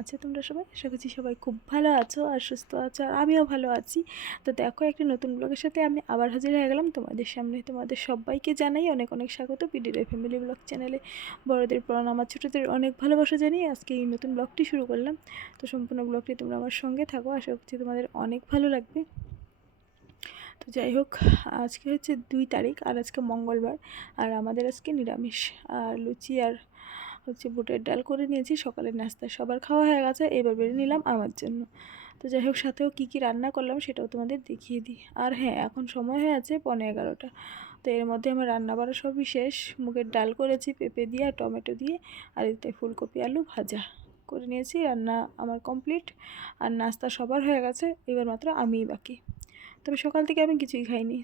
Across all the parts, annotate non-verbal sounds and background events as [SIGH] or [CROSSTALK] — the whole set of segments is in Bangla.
আছো তোমরা সবাই? আশা করছি সবাই খুব ভালো আছো আর সুস্থ আছো আর আমিও ভালো আছি। তো দেখো, একটি নতুন ব্লগের সাথে আমি আবার হাজির হয়ে গেলাম। তোমাদের সামনে তোমাদের সবাইকে জানাই অনেক অনেক স্বাগত পিডিরে ফ্যামিলি ব্লগ চ্যানেলে বড়দের প্রণাম আমার ছোটোদের অনেক ভালোবাসা জানিয়ে আজকে এই নতুন ব্লগটি শুরু করলাম। তো সম্পূর্ণ ব্লগটি তোমরা আমার সঙ্গে থাকো। আশা করছি তোমাদের অনেক ভালো লাগবে। তো যাই হোক, আজকে হচ্ছে দুই তারিখ আর আজকে মঙ্গলবার। আর আমাদের আজকে নিরামিষ। আর লুচি আর হচ্ছে বুটের ডাল করে নিয়েছি, সকালের নাস্তা সবার খাওয়া হয়ে গেছে, এবার বেরিয়ে নিলাম আমার জন্য। তো যাই হোক, সাথেও কী কী রান্না করলাম সেটাও তোমাদের দেখিয়ে দিই। আর হ্যাঁ এখন সময় হয়ে আছে পনেরো এগারোটা। তো এর মধ্যে আমার রান্না বাড়া সবই শেষ। মুগের ডাল করেছি, পেঁপে দিয়ে আর টমেটো দিয়ে, আর এতে ফুলকপি, আলু ভাজা করে নিয়েছি। রান্না আমার কমপ্লিট। আর নাস্তা সবার হয়ে গেছে, এবার মাত্র আমিই বাকি। তবে সকাল থেকে আমি কিছুই খাইনি।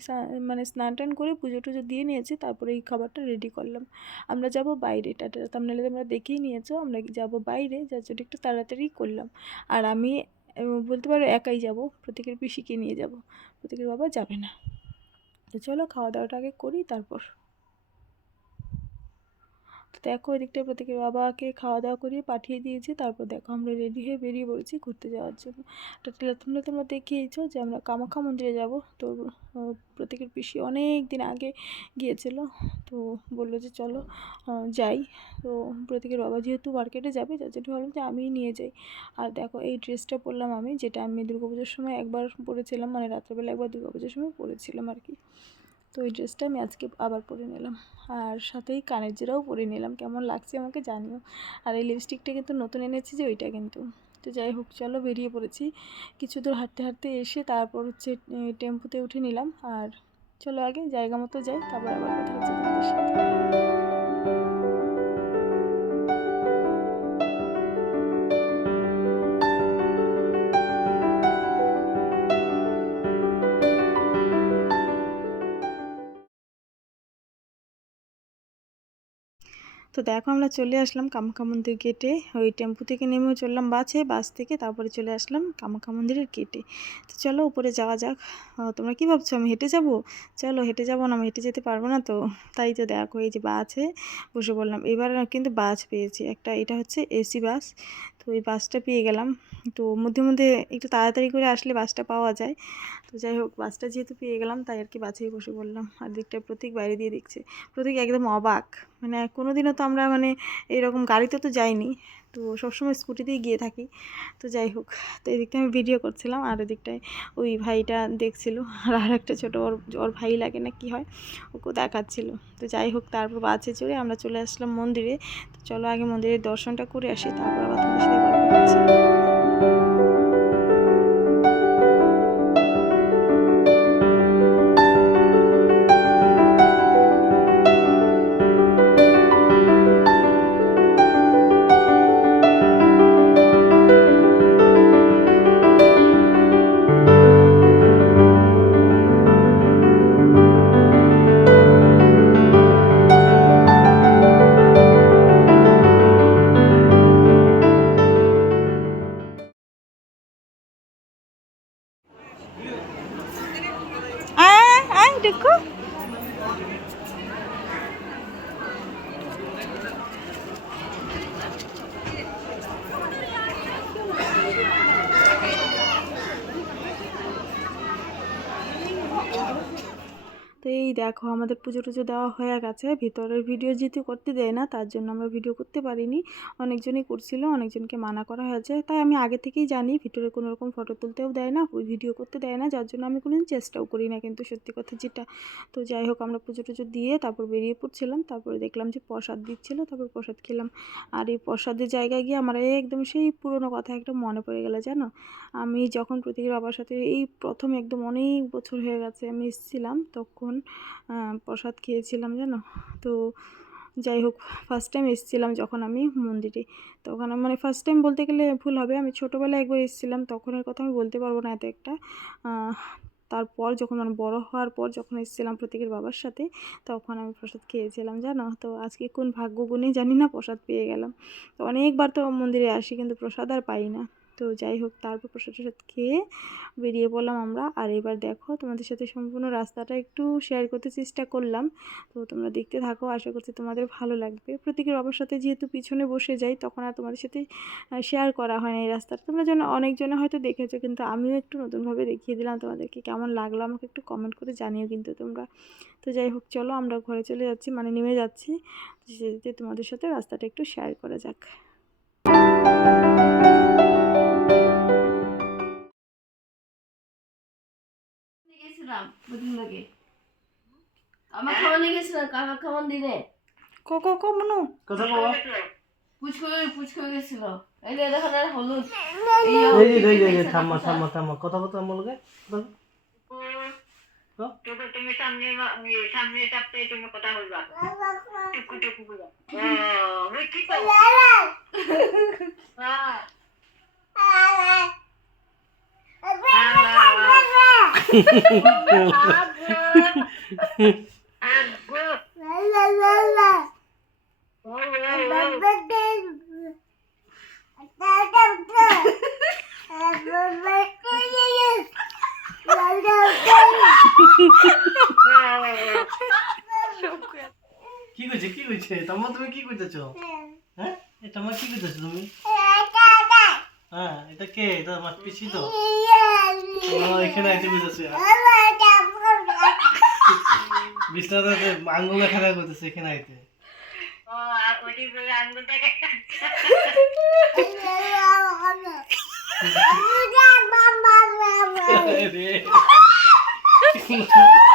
মানে স্নান টান করে পুজো টুজো দিয়ে নিয়েছি, তারপরে এই খাবারটা রেডি করলাম। আমরা যাব বাইরে, টাটা। তামনালে তোমরা দেখেই নিয়েছো, আমরা যাব বাইরে, যার জন্য একটু তাড়াতাড়ি করলাম। আর আমি বলতে পারো একাই যাব, প্রত্যেকের পিসিকে নিয়ে যাব। প্রত্যেকের বাবা যাবে না। তো চলো খাওয়া দাওয়াটা আগে করি, তারপর দেখো, এদিকটা প্রত্যেকের বাবাকে খাওয়া দাওয়া করিয়ে পাঠিয়ে দিয়েছি। তারপর দেখো, আমরা রেডি হয়ে বেরিয়ে পড়েছি ঘুরতে যাওয়ার জন্য। তো তোমরা তোমরা দেখিয়েছো যে আমরা কামাখ্যা মন্দিরে যাব। তো প্রত্যেকের পিসি অনেক দিন আগে গিয়েছিল। তো বলল যে চলো যাই। তো প্রত্যেকের বাবা যেহেতু মার্কেটে যাবে যার জন্য ভাবলাম যে আমিই নিয়ে যাই। আর দেখো, এই ড্রেসটা পরলাম আমি, যেটা আমি দুর্গাপুজোর সময় একবার পরেছিলাম মানে রাত্রেবেলা একবার দুর্গাপুজোর সময় পরেছিলাম আর কি। তো এই ড্রেসটা আমি আজকে আবার পরে নিলাম। আর সাথেই কানের জেরাও পরে নিলাম। কেমন লাগছে আমাকে জানিও। আর এই লিপস্টিকটা কিন্তু নতুন এনেছি যে ওইটা কিন্তু। তো যাই হোক, চলো বেরিয়ে পড়েছি। কিছু দূর হাঁটতে হাঁটতে এসে তারপর হচ্ছে টেম্পুতে উঠে নিলাম। আর চলো আগে জায়গা মতো যাই, তারপর আবার কথা হচ্ছে তো দেখো আমরা চলে আসলাম কামাখ্যা মন্দির গেটে ওই টেম্পু থেকে নেমেও চললাম বাসে, বাস থেকে তারপরে চলে আসলাম কামাখ্যা মন্দিরের গেটে তো চলো উপরে যাওয়া যাক। তোমরা কি ভাবছ, আমি হেঁটে যাব? চলো হেঁটে যাব না, আমি হেঁটে যেতে পারব না তো। তাই তো দেখো এই যে বাসে বসে বললাম এবার কিন্তু বাস পেয়েছি। একটা, এটা হচ্ছে এসি বাস। তো এই বাসটা পেয়ে গেলাম। তো মধ্যে মধ্যে একটু তাড়াতাড়ি করে আসলে বাসটা পাওয়া যায়। তো যাই হোক, বাসটা যেহেতু পেয়ে গেলাম, তাই আর কি বাছাই বসে বললাম আর দিকটা প্রতীক বাইরে দিয়ে দেখছে। প্রতীক একদম অবাক। মানে কোনো দিনও তো আমরা মানে এরকম গাড়িতে তো যাইনি। তো সবসময় স্কুটিতেই গিয়ে থাকি। তো যাই হোক, তো এদিকটা আমি ভিডিও করছিলাম আর এদিকটায় ওই ভাইটা দেখছিল আর আর একটা ছোটো ওর ওর ভাই লাগে না কি হয়, ওকে দেখাচ্ছিল। তো যাই হোক, তারপর বাসে চড়ে আমরা চলে আসলাম মন্দিরে। তো চলো আগে মন্দিরের দর্শনটা করে আসি, তারপর আবার তোমার সাথে তো এই দেখো আমাদের পুজো টুজো দেওয়া হয়ে গেছে। ভিতরের ভিডিও যেহেতু করতে দেয় না, তার জন্য আমরা ভিডিও করতে পারিনি। অনেকজনই করছিল, অনেকজনকে মানা করা হয়েছে। তাই আমি আগে থেকেই জানি, ভিতরে কোনো রকম ফটো তুলতেও দেয় না ভিডিও করতে দেয় না। যার জন্য আমি কোনো চেষ্টাও করি না কিন্তু সত্যি কথা যেটা। তো যাই হোক, আমরা পুজো টুজো দিয়ে তারপর বেরিয়ে পড়ছিলাম। তারপরে দেখলাম যে প্রসাদ দিচ্ছিল, তারপর প্রসাদ খেলাম। আর এই প্রসাদের জায়গায় গিয়ে আমার একদম সেই পুরনো কথা একটা মনে পড়ে গেলো, জানো? আমি যখন প্রতীকের বাবার সাথে এই প্রথম একদম অনেক বছর হয়ে গেছে, আমি এসেছিলাম, তখন প্রসাদ খেয়েছিলাম জানো? তো যাই হোক ফার্স্ট টাইম এসেছিলাম যখন আমি মন্দিরে। তখন মানে ফার্স্ট টাইম বলতে গেলে ভুল হবে। আমি ছোটোবেলায় একবার এসেছিলাম তখনের কথা আমি বলতে পারব না এত একটা। তারপর যখন মানে বড়ো হওয়ার পর যখন এসেছিলাম প্রত্যেকের বাবার সাথে, তখন আমি প্রসাদ খেয়েছিলাম জানো? তো আজকে কোন ভাগ্য গুণে জানি না প্রসাদ পেয়ে গেলাম। তো অনেকবার তো মন্দিরে আসি, কিন্তু প্রসাদ আর পাই না। তো যাই হোক তারপর প্রসাদ টসাদ খেয়ে বেরিয়ে পড়লাম আমরা। আর এবার দেখো, তোমাদের সাথে সম্পূর্ণ রাস্তাটা একটু শেয়ার করতে চেষ্টা করলাম। তো তোমরা দেখতে থাকো, আশা করছি তোমাদের ভালো লাগবে। প্রতীকের বাবার সাথে যেহেতু পিছনে বসে যাই, তখন আর তোমাদের সাথে শেয়ার করা হয় না এই রাস্তাটা। তোমরা যেন অনেকজনে হয়তো দেখেছ, কিন্তু আমিও একটু নতুনভাবে দেখিয়ে দিলাম তোমাদেরকে। কেমন লাগল আমাকে একটু কমেন্ট করে জানিও কিন্তু তোমরা। তো যাই হোক চলো আমরা ঘরে চলে যাচ্ছি মানে নেমে যাচ্ছি। যেতে তোমাদের সাথে রাস্তাটা একটু শেয়ার করা যাক। গেছিলাম আগে আমার খাওয়া নিয়ে গেছিলাম কাকা খাওয়ান দিনে। ক ক ক মনু। কথা বাবা পুচকো পুচকো গেছিল। এই যে দেখো না হলুদ। এই যে এই যে থাম্মা থাম্মা থাম্মা কথা বলতে আমার লগে তুমি সামনে সামনে চাপতে তুমি কথা বলবা। টুকু টুকু বলবা কি করব [LAUGHS] কি কইছে কি কইছে তোমার তুমি কি কইতেছো হ্যাঁ এ তোমার কি কইতেছো তুমি হ্যাঁ এটা কে? এটা আমার পিসি তো। এখানে আইতে কইতেছে বিছনাতে আঙ্গুল খেলা করতেছে এখানে আইতে। রে [LAUGHS] [LAUGHS] [LAUGHS]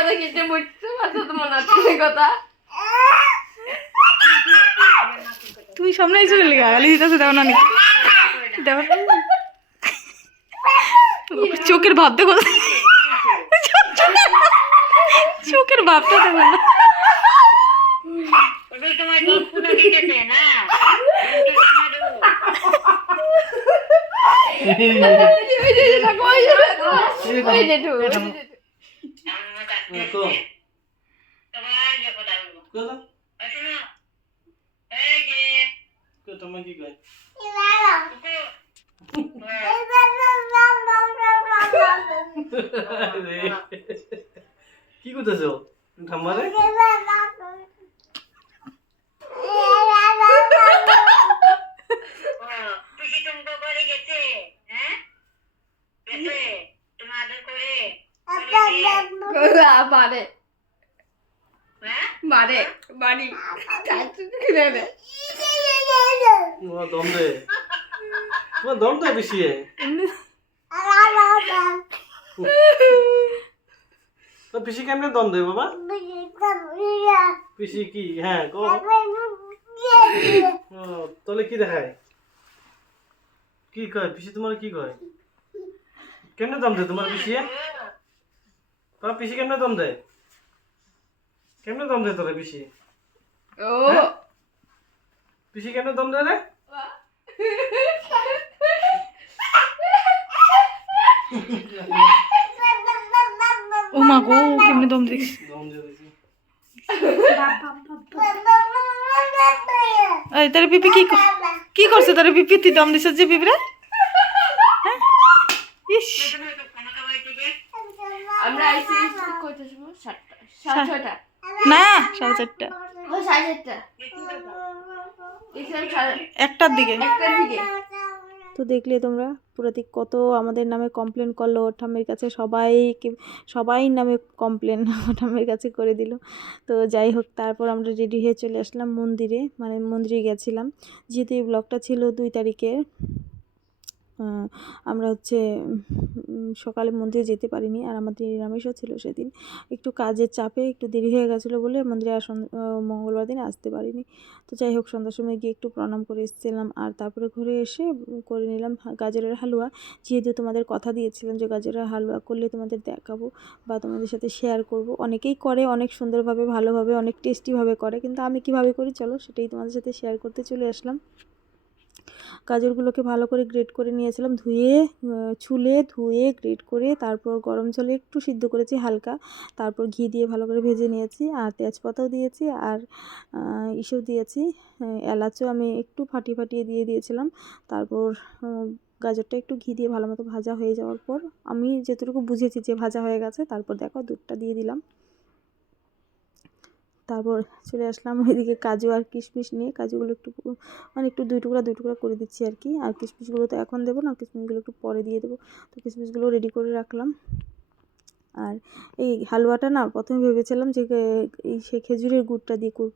কথা কিছু বুঝতে পারছ তোমার নাচের কথা। তুই সামনে এসে গেলি গালি দিতেছে দেও না নাকি দেও চোখের ভাব দেখো। চোখের ভাবটা দেখো না। তোমার দুধ পুরো দিতেছে না ওই যে দেখো ওই যে দেখো ওই যে ঢু, ওই যে ঢু। কো তোমার যে কথা বলবো কথা শোনো এই যে কো তোমার কি কয় রে কি কইতেছো তুমি ঠাম্মা রে খুশি তুমি করে গেছে হ্যাঁ গেছে তুমি আদর করে কোথা মারে হ্যাঁ মারে মারি চাচু কিনে নে তোমার দম দে তোমার দম দে বেশি তো পিসি কেমনে দম দে বাবা পিসি কি হ্যাঁ কো ও, তাহলে কি দেখায় কি কয় পিসি তোমার কি কয় কেমনে দম দে তোমার পিসি তোমার পিসি কেমনে দম দেয়? কেমনে দম দেয় তোরা পিসি? ও। পিসি কেমনে দম দেয় রে? [LAUGHS] ও মা গো কেমনে দম দেখছি দম দিয়ে দিছি এই তার পিপি কি কি করছে? তার পিপি তুই দম দিছিস যে পিপরে হ্যাঁ? না সাড়ে চারটা। একটার দিকে। দিকে। তো দেখলে তোমরা পুরাতিক কত আমাদের নামে কমপ্লেন করল ওর ঠাম্মির কাছে সবাই সবাই নামে কমপ্লেন ওর ঠাম্মির কাছে করে দিল। তো যাই হোক তারপর আমরা রেডি হয়ে চলে আসলাম মন্দিরে। মানে মন্দিরে গেছিলাম। যেহেতু এই ব্লগটা ছিল দুই তারিখে আমরা হচ্ছে সকালে মন্দিরে যেতে পারিনি আর আমাদের নিরামিষও ছিল সেদিন। একটু কাজের চাপে একটু দেরি হয়ে গেছিল বলে মন্দিরে আর মঙ্গলবার দিন আসতে পারিনি। তো যাই হোক, সন্ধ্যার সময় গিয়ে একটু প্রণাম করে এসেছিলাম আর তারপরে ঘুরে এসে করে নিলাম গাজরের হালুয়া। যেহেতু তোমাদের কথা দিয়েছিলাম যে গাজরের হালুয়া করলে তোমাদের দেখাবো বা তোমাদের সাথে শেয়ার করব। অনেকেই করে, অনেক সুন্দরভাবে, ভালোভাবে, অনেক টেস্টিভাবে করে, কিন্তু আমি কীভাবে করি চলো সেটাই তোমাদের সাথে শেয়ার করতে চলে আসলাম। গাজরগুলোকে ভালো করে গ্রেট করে নিয়েছিলাম, ধুয়ে ছুলে, ধুয়ে গ্রেট করে তারপর গরম জলে একটু সিদ্ধ করেছি হালকা। তারপর ঘি দিয়ে ভালো করে ভেজে নিয়েছি, আর তেজপাতাও দিয়েছি, আর ইসেও দিয়েছি। এলাচও আমি একটু ফাটিয়ে ফাটিয়ে দিয়ে দিয়েছিলাম। তারপর গাজরটা একটু ঘি দিয়ে ভালো মতো ভাজা হয়ে যাওয়ার পর আমি যেটুকু বুঝেছি যে ভাজা হয়ে গেছে, তারপর দেখো দুধটা দিয়ে দিলাম। তারপর চলে আসলাম ওইদিকে কাজু আর কিশমিশ নিয়ে। কাজুগুলো একটু মানে একটু দুই টুকরা দুই টুকরা করে দিচ্ছি আর কি। আর কিশমিশগুলো তো এখন দেবো না, কিশমিশগুলো একটু পরে দিয়ে দেবো। তো কিশমিশগুলো রেডি করে রাখলাম। আর এই হালুয়াটা না প্রথমে ভেবেছিলাম যে এই সে খেজুরের গুড়টা দিয়ে করব।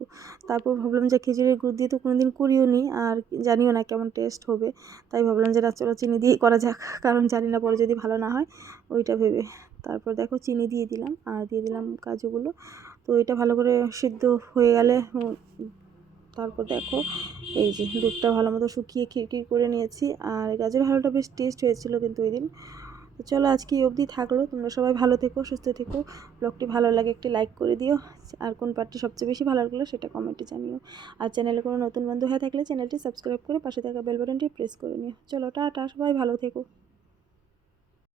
তারপর ভাবলাম যে খেজুরের গুড় দিয়ে তো কোনো দিন করিও নি, আর জানিও না কেমন টেস্ট হবে। তাই ভাবলাম যে না চলো চিনি দিয়েই করা যাক, [LAUGHS] কারণ জানি না পরে যদি ভালো না হয়, ওইটা ভেবে। তারপর দেখো চিনি দিয়ে দিলাম, আর দিয়ে দিলাম কাজুগুলো। তো এটা ভালো করে সিদ্ধ হয়ে গেলে তারপর দেখো, এই যে দুধটা ভালো মতো শুকিয়ে খিরখির করে নিয়েছি। আর গাজর হালুয়াটা বেশ টেস্ট হয়েছিল কিন্তু ওই দিন। তো চলো আজকে অবধি থাকল। তোমরা সবাই ভালো থেকো, সুস্থ থেকো। ব্লগটি ভালো লাগে একটি লাইক করে দিও। আর কোন পার্টটি সবচেয়ে বেশি ভালো লাগল সেটা কমেন্টে জানিও। আর চ্যানেলে কোনো নতুন বন্ধু হয়ে থাকলে চ্যানেলটি সাবস্ক্রাইব করে পাশে থাকা বেল বাটনটি প্রেস করে নিও। চলো, টাটা, সবাই ভালো থেকো।